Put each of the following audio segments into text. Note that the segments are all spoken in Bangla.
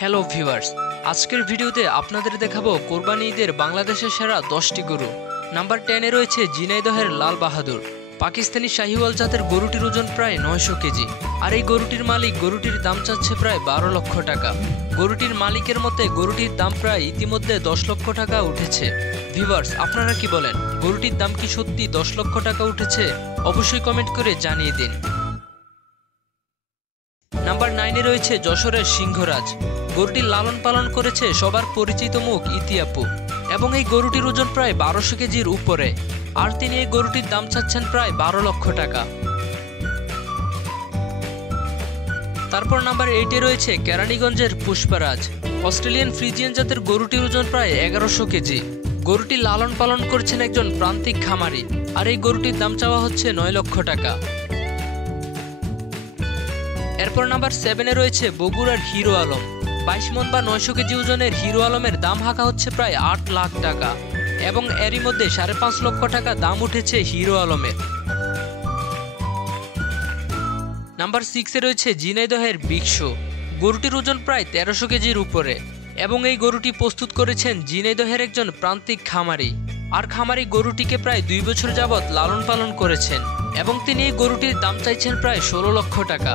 হ্যালো ভিউয়ার্স, আজকের ভিডিওতে আপনাদের দেখাবো কোরবানি ঈদের বাংলাদেশের সেরা 10টি গরু। নাম্বার 10-এ রয়েছে ঝিনাইদহের লাল বাহাদুর। পাকিস্তানি শাহিওয়াল জাতের গরুটির ওজন প্রায় 900 কেজি। আর এই গরুটির মালিক গরুটির দাম চাচ্ছে প্রায় 12 লক্ষ টাকা। গরুটির মালিকের মতে গরুটির দাম প্রায় ইতিমধ্যে 10 লক্ষ টাকা উঠেছে। ভিউয়ার্স, আপনারা কি বলেন, গরুটির দাম কি সত্যি 10 লক্ষ টাকা উঠেছে? অবশ্যই কমেন্ট করে জানিয়ে দিন। নাম্বার 9-এ রয়েছে যশোরের সিংহরাজ। গরুটির লালন পালন করেছে সবার পরিচিত মুখ ইতি আপু, এবং এই গরুটির ওজন প্রায় 1200 কেজির উপরে। আর তিনি এই গরুটির দাম চাচ্ছেন প্রায় 12 লক্ষ টাকা। তারপর নাম্বার 8-এ রয়েছে কেরানীগঞ্জের পুষ্পারাজ। অস্ট্রেলিয়ান ফ্রিজিয়ান জাতের গরুটির ওজন প্রায় 1100 কেজি। গরুটি লালন পালন করছেন একজন প্রান্তিক খামারি, আর এই গরুটির দাম চাওয়া হচ্ছে 9 লক্ষ টাকা। এরপর নাম্বার 7-এ রয়েছে বগুড়ার হিরো আলম। 22 মণ বা 900 কেজি ওজনের হিরো আলমের দাম হাঁকা হচ্ছে প্রায় 8 লাখ টাকা, এবং এরই মধ্যে 5.5 লক্ষ টাকা দাম উঠেছে হিরো আলমের। নাম্বার 6-এ রয়েছে ঝিনাইদহের বিগশো। গরুটির ওজন প্রায় 1300 কেজির উপরে, এবং এই গরুটি প্রস্তুত করেছেন ঝিনাইদহের একজন প্রান্তিক খামারি। আর খামারি গরুটিকে প্রায় 2 বছর যাবৎ লালন পালন করেছেন, এবং তিনি এই গরুটির দাম চাইছেন প্রায় 16 লক্ষ টাকা।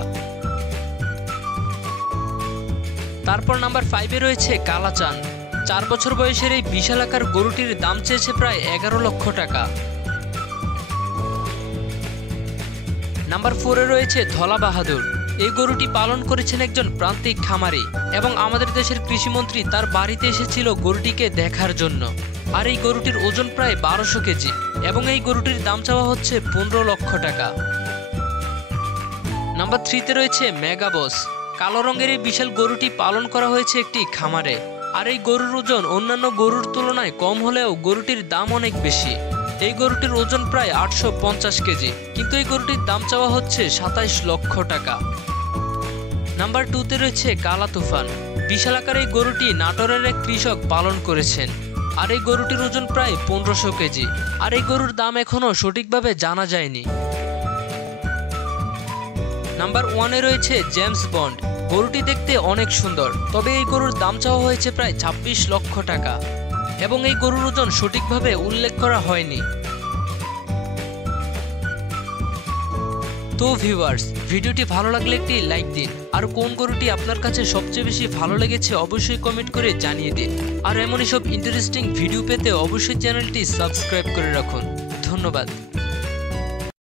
তারপর নাম্বার 5-এ রয়েছে কালাচান। 4 বছর বয়সের এই বিশাল আকার গরুটির দাম চেয়েছে প্রায় 11 লক্ষ টাকা। নাম্বার 4-এ রয়েছে ধলা বাহাদুর। এই গরুটি পালন করেছেন একজন প্রান্তিক খামারি, এবং আমাদের দেশের কৃষিমন্ত্রী তার বাড়িতে এসেছিল গরুটিকে দেখার জন্য। আর এই গরুটির ওজন প্রায় 1200 কেজি, এবং এই গরুটির দাম চাওয়া হচ্ছে 15 লক্ষ টাকা। নাম্বার 3-তে রয়েছে মেগাবস। কালো রঙের এই বিশাল গরুটি পালন করা হয়েছে একটি খামারে। আর এই গরুর ওজন অন্যান্য গরুর তুলনায় কম হলেও গরুটির দাম অনেক বেশি। এই গরুটির ওজন প্রায় 850 কেজি, কিন্তু এই গরুটির দাম চাওয়া হচ্ছে 27 লক্ষ টাকা। নাম্বার 2-তে রয়েছে কালা তুফান। বিশাল আকার এই গরুটি নাটোরের এক কৃষক পালন করেছেন, আর এই গরুটির ওজন প্রায় 1500 কেজি। আর এই গরুর দাম এখনো সঠিকভাবে জানা যায়নি। নাম্বার 1-এ রয়েছে জেমস বন্ড। গরুটি দেখতে অনেক সুন্দর, তবে এই গরুর দাম চাওয়া হয়েছে প্রায় 26 লক্ষ টাকা, এবং এই গরুর ওজন সঠিকভাবে উল্লেখ করা হয়নি। তো ভিউয়ার্স, ভিডিওটি ভালো লাগলে একটি লাইক দিন। আর কোন গরুটি আপনার কাছে সবচেয়ে বেশি ভালো লেগেছে অবশ্যই কমেন্ট করে জানিয়ে দিন। আর এমনই সব ইন্টারেস্টিং ভিডিও পেতে অবশ্যই চ্যানেলটি সাবস্ক্রাইব করে রাখুন। ধন্যবাদ।